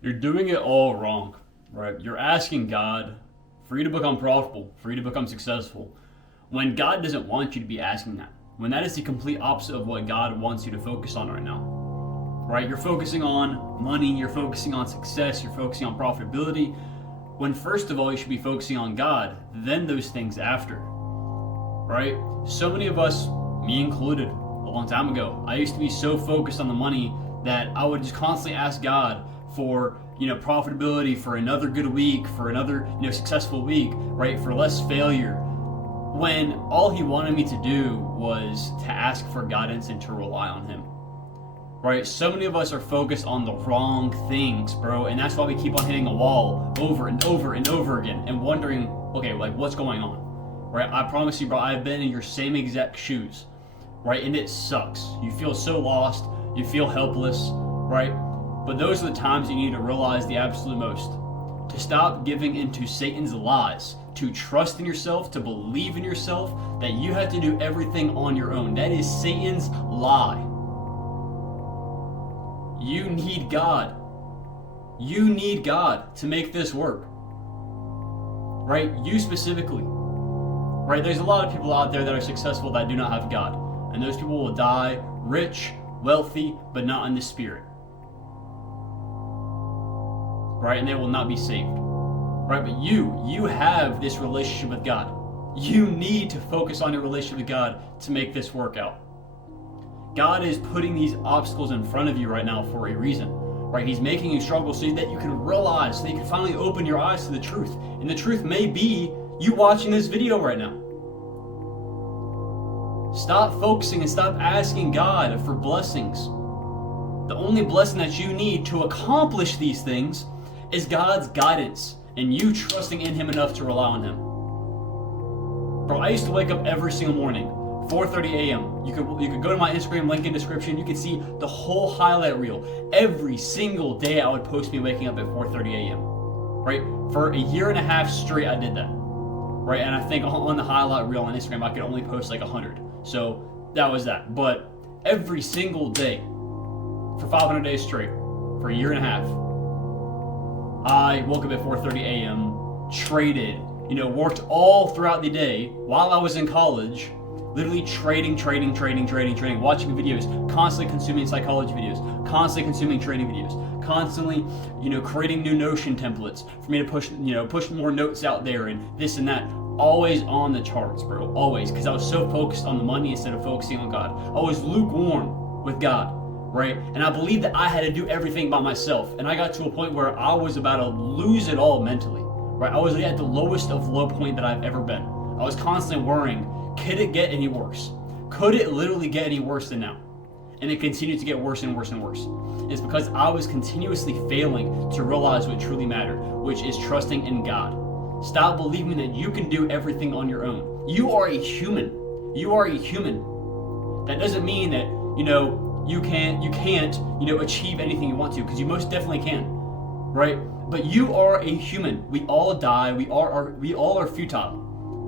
You're doing it all wrong, right? You're asking God for you to become profitable, for you to become successful, when God doesn't want you to be asking that. When that is the complete opposite of what God wants you to focus on right now, right? You're focusing on money, you're focusing on success, you're focusing on profitability, when first of all, you should be focusing on God, then those things after, right? So many of us, me included, a long time ago, I used to be so focused on the money that I would just constantly ask God for profitability, for another good week, for another successful week, right, for less failure, when all he wanted me to do was to ask for guidance and to rely on him, right? So many of us are focused on the wrong things, bro, and that's why we keep on hitting a wall over and over and over again and wondering, okay, like, what's going on, right? I promise you, bro, I've been in your same exact shoes, right? And it sucks. You feel so lost, you feel helpless, right? But those are the times you need to realize the absolute most. To stop giving into Satan's lies, to trust in yourself, to believe in yourself, that you have to do everything on your own. That is Satan's lie. You need God. You need God to make this work. Right? You specifically. Right? There's a lot of people out there that are successful that do not have God. And those people will die rich, wealthy, but not in the spirit. Right? And they will not be saved. Right? But you have this relationship with God. You need to focus on your relationship with God to make this work out. God is putting these obstacles in front of you right now for a reason. Right? He's making you struggle so that you can realize, so that you can finally open your eyes to the truth. And the truth may be you watching this video right now. Stop focusing and stop asking God for blessings. The only blessing that you need to accomplish these things is God's guidance and you trusting in Him enough to rely on Him. Bro, I used to wake up every single morning, 4:30 a.m. You could go to my Instagram link in description. You could see the whole highlight reel. Every single day I would post me waking up at 4:30 a.m. Right? For a year and a half straight I did that. Right? And I think on the highlight reel on Instagram I could only post like 100. So that was that. But every single day for 500 days straight, for a year and a half, I woke up at 4:30 a.m., traded, worked all throughout the day while I was in college, literally trading, watching videos, constantly consuming psychology videos, constantly consuming trading videos, constantly, creating new Notion templates for me to push more notes out there and this and that. Always on the charts, bro, always, because I was so focused on the money instead of focusing on God. I was lukewarm with God. Right? And I believed that I had to do everything by myself. And I got to a point where I was about to lose it all mentally. Right? I was at the lowest of low point that I've ever been. I was constantly worrying, could it get any worse? Could it literally get any worse than now? And it continued to get worse and worse and worse. It's because I was continuously failing to realize what truly mattered, which is trusting in God. Stop believing that you can do everything on your own. You are a human. You are a human. That doesn't mean that, you can't achieve anything you want to, because you most definitely can, right? But you are a human. We all die. We all are futile,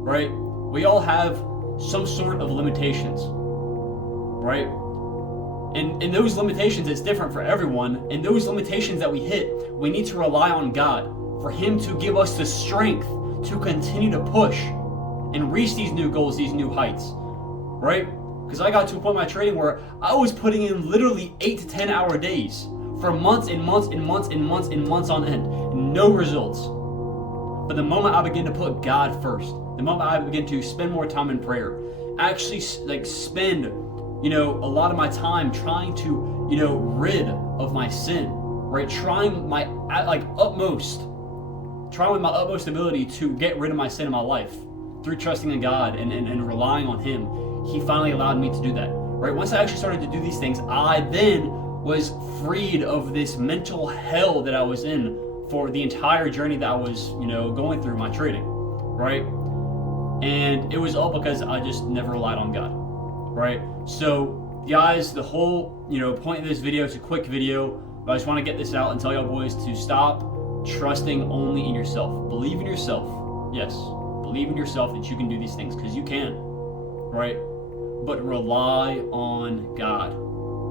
right? We all have some sort of limitations, right? And in those limitations, it's different for everyone. And those limitations that we hit, we need to rely on God for Him to give us the strength to continue to push and reach these new goals, these new heights, right? Because I got to a point in my trading where I was putting in literally 8 to 10 hour days for months and months and months and months and months on end. No results. But the moment I began to put God first, the moment I began to spend more time in prayer, actually spend, a lot of my time trying to, rid of my sin, right? Trying with my utmost ability to get rid of my sin in my life through trusting in God and relying on Him. He finally allowed me to do that, right? Once I actually started to do these things, I then was freed of this mental hell that I was in for the entire journey that I was, going through my trading, right? And it was all because I just never relied on God, right? So, guys, the whole, point of this video, it's a quick video, but I just want to get this out and tell y'all boys to stop trusting only in yourself. Believe in yourself. Yes, believe in yourself that you can do these things, because you can, right? But rely on God.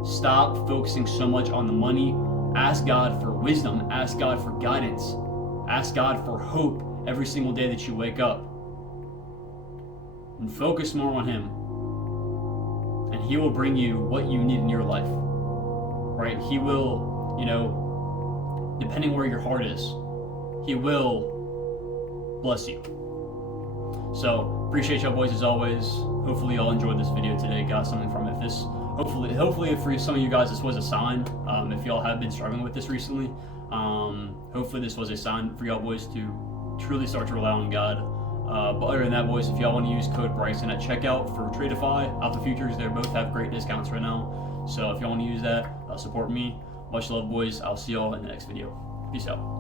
Stop focusing so much on the money. Ask God for wisdom. Ask God for guidance. Ask God for hope every single day that you wake up. And focus more on Him. And He will bring you what you need in your life. Right? He will, depending where your heart is, He will bless you. So, appreciate y'all boys as always. Hopefully y'all enjoyed this video today, got something from it. Hopefully for some of you guys this was a sign. If y'all have been struggling with this recently, hopefully this was a sign for y'all boys to truly start to rely on God. But other than that, boys, if y'all want to use code Bryson at checkout for Tradeify, Alpha Futures, they both have great discounts right now. So if y'all want to use that, support me. Much love, boys. I'll see y'all in the next video. Peace out.